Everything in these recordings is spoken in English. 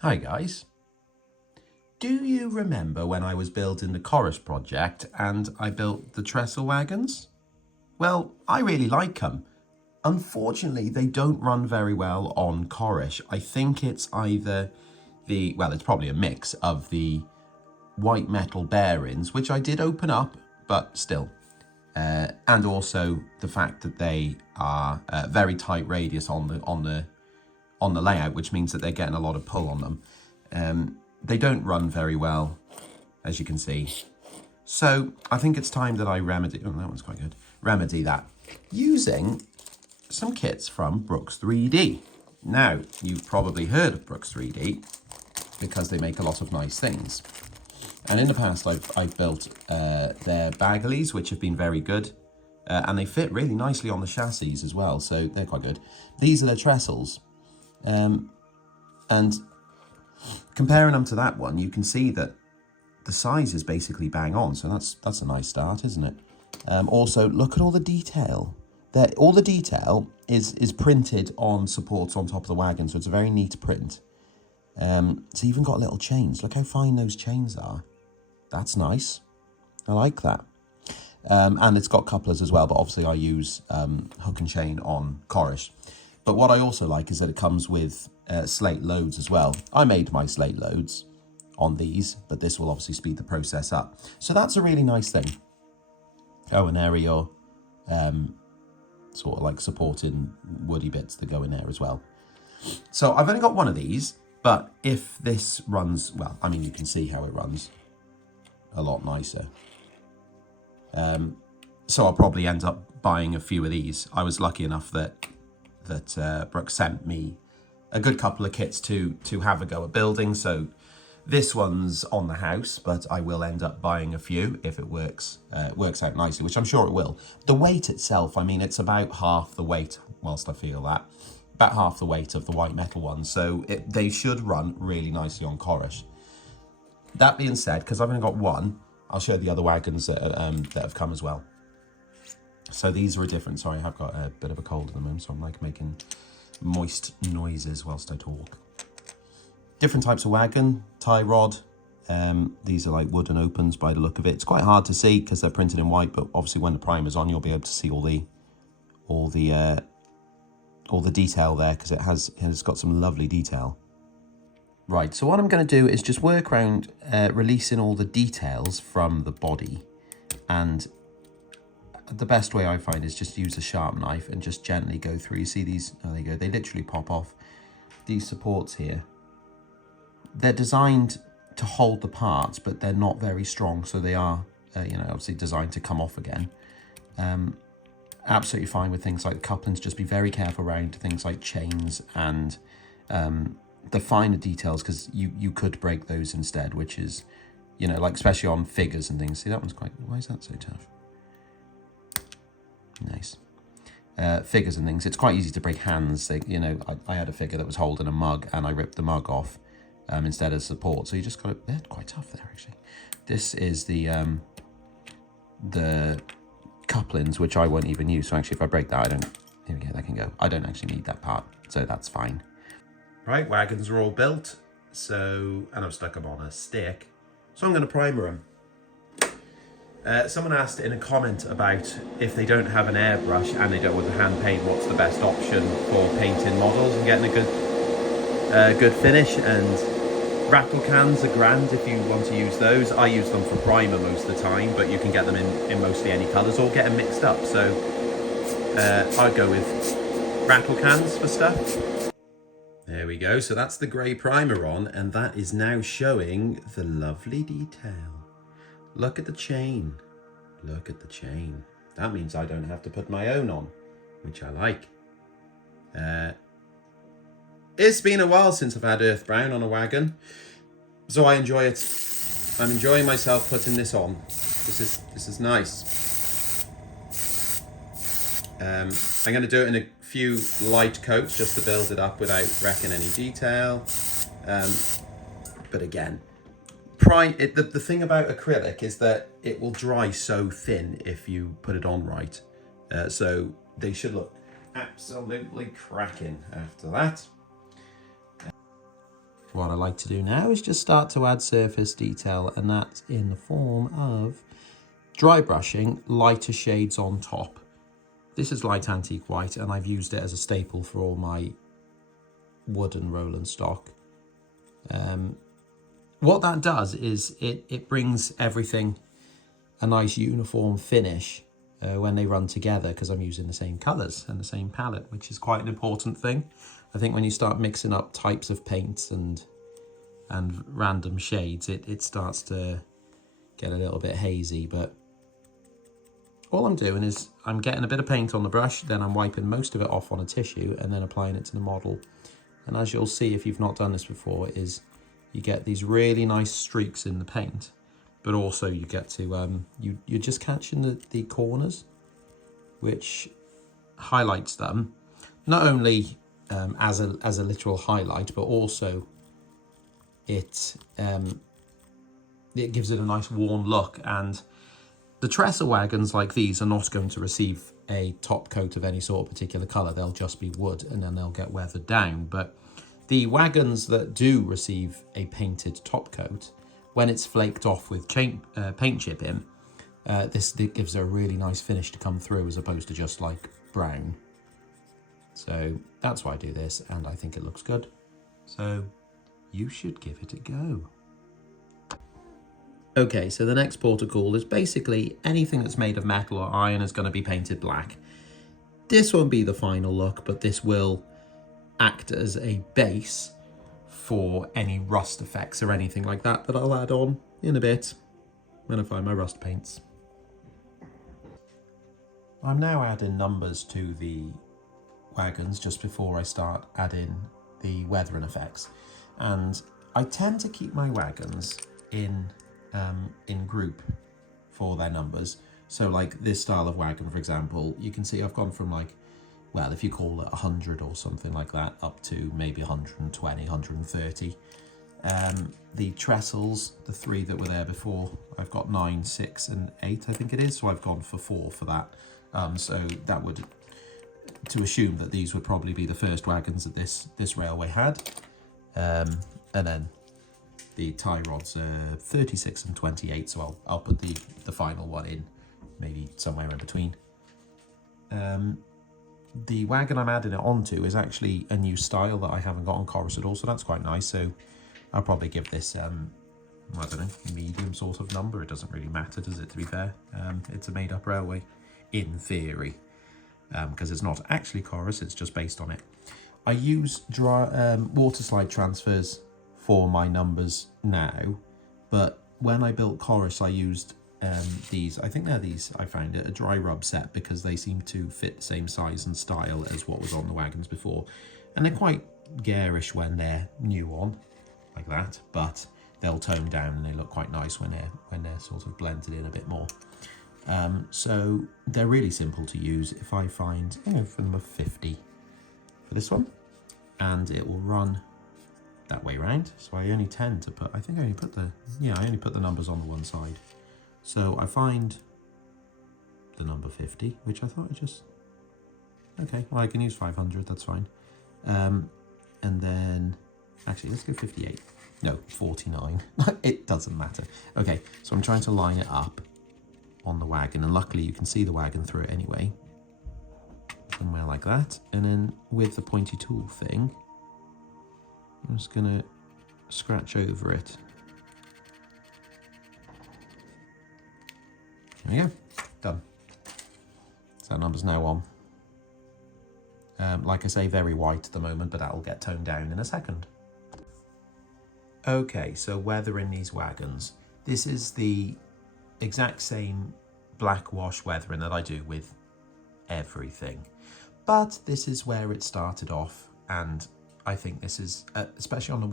Hi guys. Do you remember when I was building the Corris project and I built the Trestle wagons? Well, I really like them. Unfortunately, they don't run very well on Corrish. I think it's either it's probably a mix of the white metal bearings, which I did open up, but still. And also the fact that they are very tight radius on the layout, which means that they're getting a lot of pull on them. They don't run very well, as you can see. So I think it's time that I remedy, oh, that one's quite good, remedy that using some kits from Brooks3D. Now, you've probably heard of Brooks3D because they make a lot of nice things. And in the past, I've built their bagleys, which have been very good. And they fit really nicely on the chassis as well, so they're quite good. These are their trestles. And comparing them to that one, you can see that the size is basically bang on. So that's a nice start, isn't it? Also, look at all the detail. All the detail is printed on supports on top of the wagon, so it's a very neat print. It's even got little chains. Look how fine those chains are. That's nice. I like that. And it's got couplers as well, but obviously I use hook and chain on Corrish. But what I also like is that it comes with slate loads as well. I made my slate loads on these, but this will obviously speed the process up. So that's a really nice thing. Oh, and there are your sort of like supporting woody bits that go in there as well. So I've only got one of these, but if this runs, well, I mean, you can see how it runs a lot nicer. So I'll probably end up buying a few of these. I was lucky enough that Brooks sent me a good couple of kits to have a go at building. So this one's on the house, but I will end up buying a few if it works out nicely, which I'm sure it will. The weight itself, I mean, it's about half the weight, whilst I feel that, about half the weight of the white metal ones. So they should run really nicely on Corrish. That being said, because I've only got one, I'll show the other wagons that have come as well. So these are a different, sorry, I've got a bit of a cold at the moment, so I'm like making moist noises whilst I talk. Different types of wagon, tie rod. These are like wooden opens by the look of it. It's quite hard to see because they're printed in white, but obviously when the primer's on, you'll be able to see all the detail there because it's got some lovely detail. Right, so what I'm going to do is just work around releasing all the details from the body, and the best way I find is just use a sharp knife and just gently go through. You see these, oh, there you go, they literally pop off. These supports here, they're designed to hold the parts, but they're not very strong, so they are, obviously designed to come off again. Absolutely fine with things like couplings. Just be very careful around things like chains and the finer details, because you could break those instead, which is, like especially on figures and things. See, that one's quite, why is that so tough? Nice. Figures and things, it's quite easy to break hands. I had a figure that was holding a mug and I ripped the mug off instead of support. So you just got it, they're quite tough there actually. This is the couplings, which I won't even use. So actually if I break that, here we go, that can go. I don't actually need that part, so that's fine. Right, wagons are all built, and I've stuck them on a stick. So I'm going to primer them. Someone asked in a comment about if they don't have an airbrush and they don't want to hand paint, what's the best option for painting models and getting a good finish. And rattle cans are grand if you want to use those. I use them for primer most of the time, but you can get them in mostly any colours or get them mixed up. So I'd go with rattle cans for stuff. There we go, so that's the grey primer on, and that is now showing the lovely detail. Look at the chain. Look at the chain. That means I don't have to put my own on, which I like. It's been a while since I've had earth brown on a wagon, so I enjoy it. I'm enjoying myself putting this on. This is nice. I'm going to do it in a few light coats just to build it up without wrecking any detail. But again, the thing about acrylic is that it will dry so thin if you put it on right. So they should look absolutely cracking after that. what I like to do now is just start to add surface detail, and that's in the form of dry brushing lighter shades on top. This is light antique white, and I've used it as a staple for all my wooden Roland stock. What that does is it brings everything a nice uniform finish when they run together, because I'm using the same colours and the same palette, which is quite an important thing. I think when you start mixing up types of paints and random shades, it starts to get a little bit hazy. But all I'm doing is I'm getting a bit of paint on the brush, then I'm wiping most of it off on a tissue and then applying it to the model. And as you'll see, if you've not done this before, is you get these really nice streaks in the paint, but also you get to, you're just catching the corners, which highlights them, not only as a literal highlight, but also it gives it a nice worn look. And the Trestle wagons like these are not going to receive a top coat of any sort of particular colour. They'll just be wood, and then they'll get weathered down. But the wagons that do receive a painted top coat, when it's flaked off with paint chip in, this gives it a really nice finish to come through, as opposed to just like brown. So that's why I do this, and I think it looks good. So you should give it a go. Okay, so the next port of call is basically anything that's made of metal or iron is going to be painted black. This won't be the final look, but this will act as a base for any rust effects or anything like that I'll add on in a bit when I find my rust paints. I'm now adding numbers to the wagons just before I start adding the weathering effects, and I tend to keep my wagons in group for their numbers. So like this style of wagon, for example, you can see I've gone from, like, well, if you call it 100 or something like that, up to maybe 120, 130. The trestles, the 3 that were there before, I've got 9, 6 and 8, I think it is, so I've gone for 4 for that. So that would, to assume that these would probably be the first wagons that this railway had. And then the tie rods are 36 and 28, so I'll put the final one in, maybe somewhere in between. The wagon I'm adding it onto is actually a new style that I haven't got on Corris at all, so that's quite nice. So I'll probably give this, I don't know, medium sort of number. It doesn't really matter, does it, to be fair? It's a made-up railway, in theory, because it's not actually Corris, it's just based on it. I use water slide transfers for my numbers now, but when I built Corris, I used these, I think they're these, I found it, a dry rub set, because they seem to fit the same size and style as what was on the wagons before. And they're quite garish when they're new on, like that, but they'll tone down and they look quite nice when they're sort of blended in a bit more. So they're really simple to use. If I find, for number 50 for this one, and it will run that way round. So I only tend to put, I only put the numbers on the one side. So I find the number 50, which I thought okay, well, I can use 500, that's fine. And then, actually, let's go 58. No, 49. It doesn't matter. Okay, so I'm trying to line it up on the wagon, and luckily you can see the wagon through it anyway. Somewhere like that. And then with the pointy tool thing, I'm just gonna scratch over it. There we go, done. So that number's now on. Like I say, very white at the moment, but that'll get toned down in a second. Okay, so weathering these wagons. This is the exact same black wash weathering that I do with everything. But this is where it started off, and I think this is, especially on the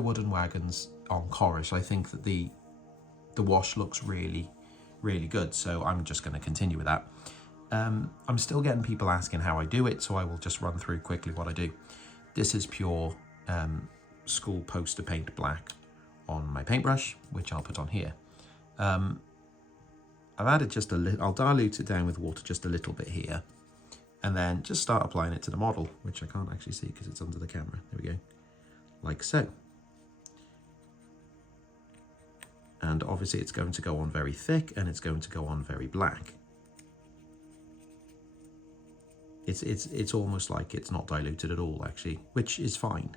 wooden wagons on Corrish, I think that the wash looks really, really good. So I'm just going to continue with that. I'm still getting people asking how I do it, so I will just run through quickly what I do. This is pure school poster paint black on my paintbrush, which I'll put on here. I've added just a little, I'll dilute it down with water just a little bit here, and then just start applying it to the model, which I can't actually see because it's under the camera. There we go. like so. And obviously it's going to go on very thick and it's going to go on very black. It's almost like it's not diluted at all actually, which is fine.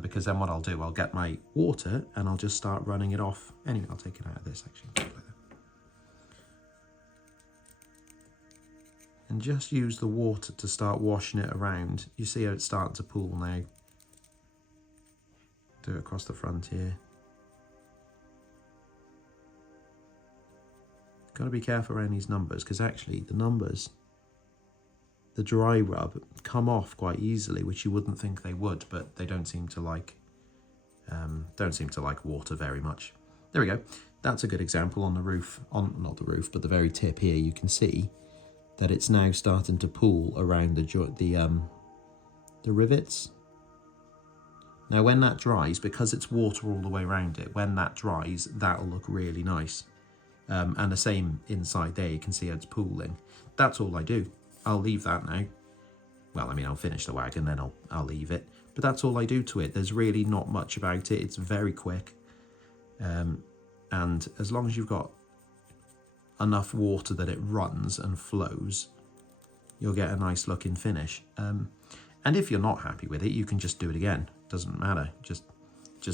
Because then what I'll do, I'll get my water and I'll just start running it off. Anyway, I'll take it out of this actually. And just use the water to start washing it around. You see how it's starting to pool now. Do it across the front here. Got to be careful around these numbers because actually the numbers, the dry rub, come off quite easily, which you wouldn't think they would, but they don't seem to like water very much. There we go. That's a good example on the roof, not the roof, but the very tip here. You can see that it's now starting to pool around the rivets. Now when that dries, because it's water all the way around it, when that dries, that'll look really nice. And the same inside there, you can see how it's pooling. That's all I do. I'll leave that now. Well, I mean, I'll finish the wagon, then I'll leave it. But that's all I do to it. There's really not much about it. It's very quick. And as long as you've got enough water that it runs and flows, you'll get a nice looking finish. And if you're not happy with it, you can just do it again. Doesn't matter. Just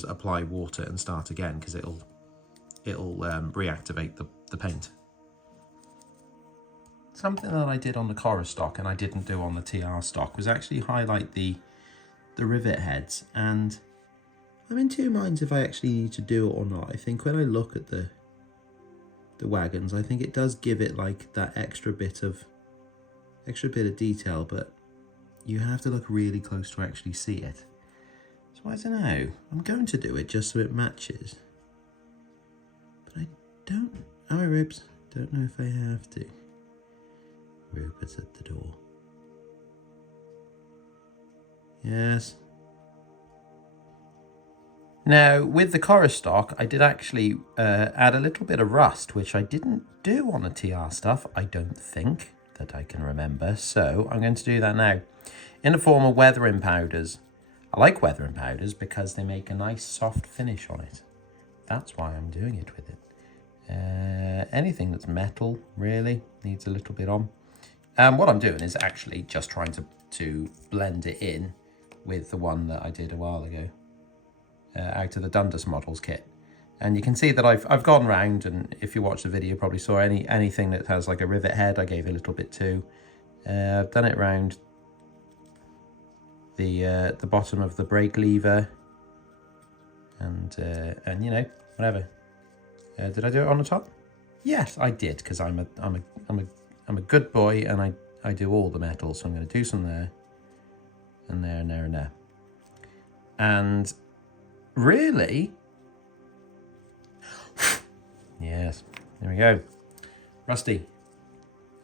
apply water and start again because it'll reactivate the paint. Something that I did on the Corris stock and I didn't do on the TR stock was actually highlight the rivet heads, and I'm in two minds if I actually need to do it or not. I think when I look at the wagons, I think it does give it like that extra bit of detail, but you have to look really close to actually see it. So I don't know. I'm going to do it just so it matches. But I don't... Oh, Ribs. Don't know if I have to. Rupert's at the door. Yes. Now, with the Corris stock, I did actually add a little bit of rust, which I didn't do on the TR stuff, I don't think, that I can remember. So I'm going to do that now in the form of weathering powders. I like weathering powders because they make a nice soft finish on it. That's why I'm doing it with it. Anything that's metal really needs a little bit on. What I'm doing is actually just trying to blend it in with the one that I did a while ago. Out of the Dundas Models kit, and you can see that I've gone round, and if you watch the video you probably saw anything that has like a rivet head I gave a little bit to. I've done it round the bottom of the brake lever, and you know, whatever. Did I do it on the top? Yes, I did, because I'm a good boy and I do all the metal. So I'm going to do some there, and there, and there, and there, and really, yes, there we go. Rusty.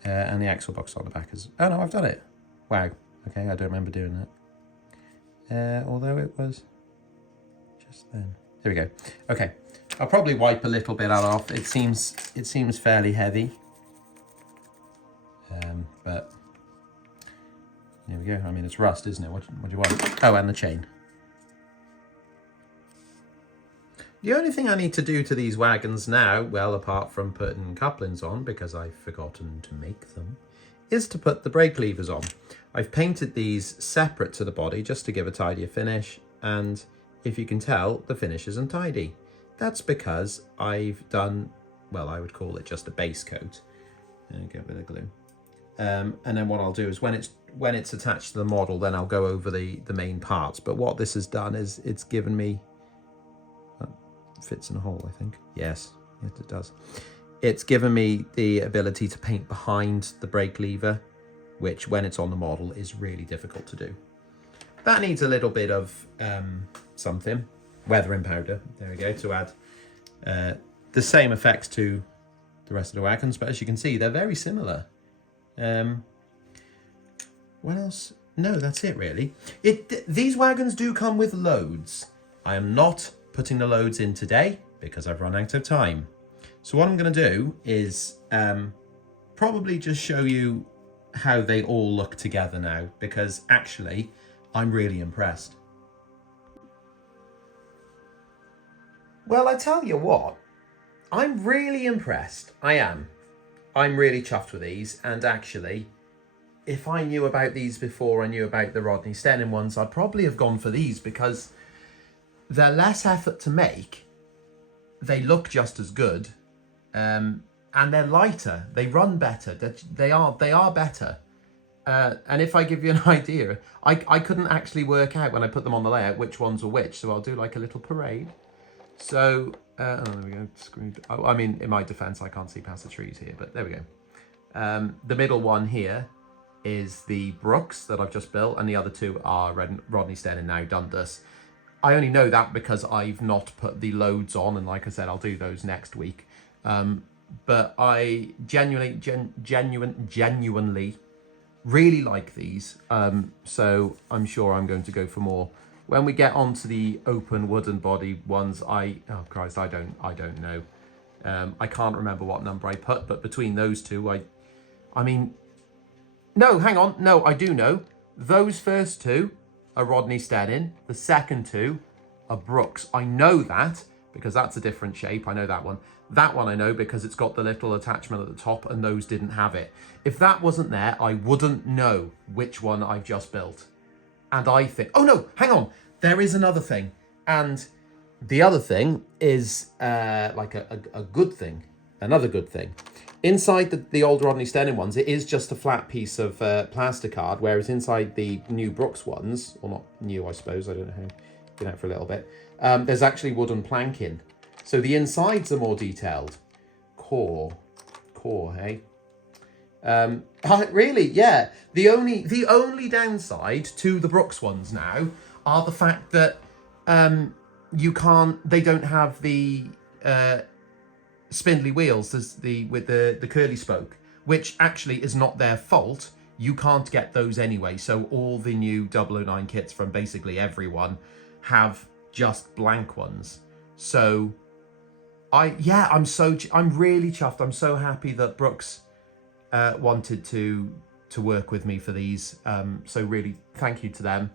And the axle box on the back is... Oh no, I've done it. Wow. Okay, I don't remember doing that. Although it was just then. There we go. Okay, I'll probably wipe a little bit out off. It seems fairly heavy. But there we go. I mean, it's rust, isn't it? What do you want? Oh, and the chain. The only thing I need to do to these wagons now, well, apart from putting couplings on, because I've forgotten to make them, is to put the brake levers on. I've painted these separate to the body just to give a tidier finish, and if you can tell, the finish isn't tidy. That's because I've done, well, I would call it just a base coat. And get a bit of glue. And then what I'll do is when it's attached to the model, then I'll go over the main parts. But what this has done is it's given me... fits in a hole, I think. Yes, it does. It's given me the ability to paint behind the brake lever, which when it's on the model is really difficult to do. That needs a little bit of something, weathering powder, there we go, to add the same effects to the rest of the wagons, but as you can see, they're very similar. What else? No, that's it really. These wagons do come with loads. I am not putting the loads in today because I've run out of time. So what I'm going to do is probably just show you how they all look together now, because actually I'm really impressed. Well, I tell you what, I'm really impressed. I am. I'm really chuffed with these. And actually, if I knew about these before I knew about the Rodney Stennin ones, I'd probably have gone for these because they're less effort to make. They look just as good. And they're lighter. They run better. They are better. And if I give you an idea, I couldn't actually work out when I put them on the layout which ones were which. So I'll do like a little parade. So, oh, there we go. Screwed. Oh, I mean, in my defense, I can't see past the trees here, but there we go. The middle one here is the Brooks that I've just built, and the other two are Rodney Stennin now Dundas. I only know that because I've not put the loads on, and like I said, I'll do those next week. But I genuinely really like these. So I'm sure I'm going to go for more. When we get onto the open wooden body ones, oh Christ, I don't know. I can't remember what number I put, but between those two, I mean, no, hang on. No, I do know. Those first two are Rodney Stennin. The second two are Brooks. I know that because that's a different shape. I know that one. That one I know because it's got the little attachment at the top and those didn't have it. If that wasn't there, I wouldn't know which one I've just built. And I think, oh no, hang on. There is another thing. And the other thing is like a good thing. Another good thing. Inside the old Rodney Stennin ones, it is just a flat piece of plasticard, whereas inside the new Brooks ones, or not new, I suppose, I don't know how, been out for a little bit, there's actually wooden planking. So the insides are more detailed. Core, hey? Really, yeah. The only downside to the Brooks ones now are the fact that they don't have the spindly wheels with the curly spoke, which actually is not their fault. You can't get those anyway. So all the new 009 kits from basically everyone have just blank ones. So I'm really chuffed. I'm so happy that Brooks wanted to work with me for these. So really thank you to them.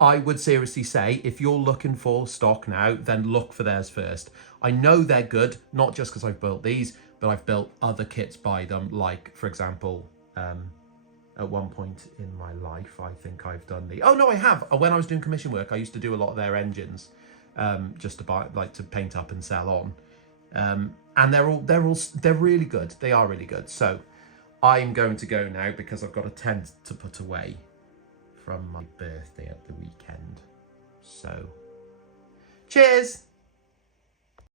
I would seriously say, if you're looking for stock now, then look for theirs first. I know they're good, not just because I've built these, but I've built other kits by them. Like, for example, at one point in my life, I think I've done oh no, I have. When I was doing commission work, I used to do a lot of their engines, just to buy, like to paint up and sell on. And they're really good. They are really good. So I'm going to go now because I've got a tent to put away from my birthday at the weekend. So, cheers!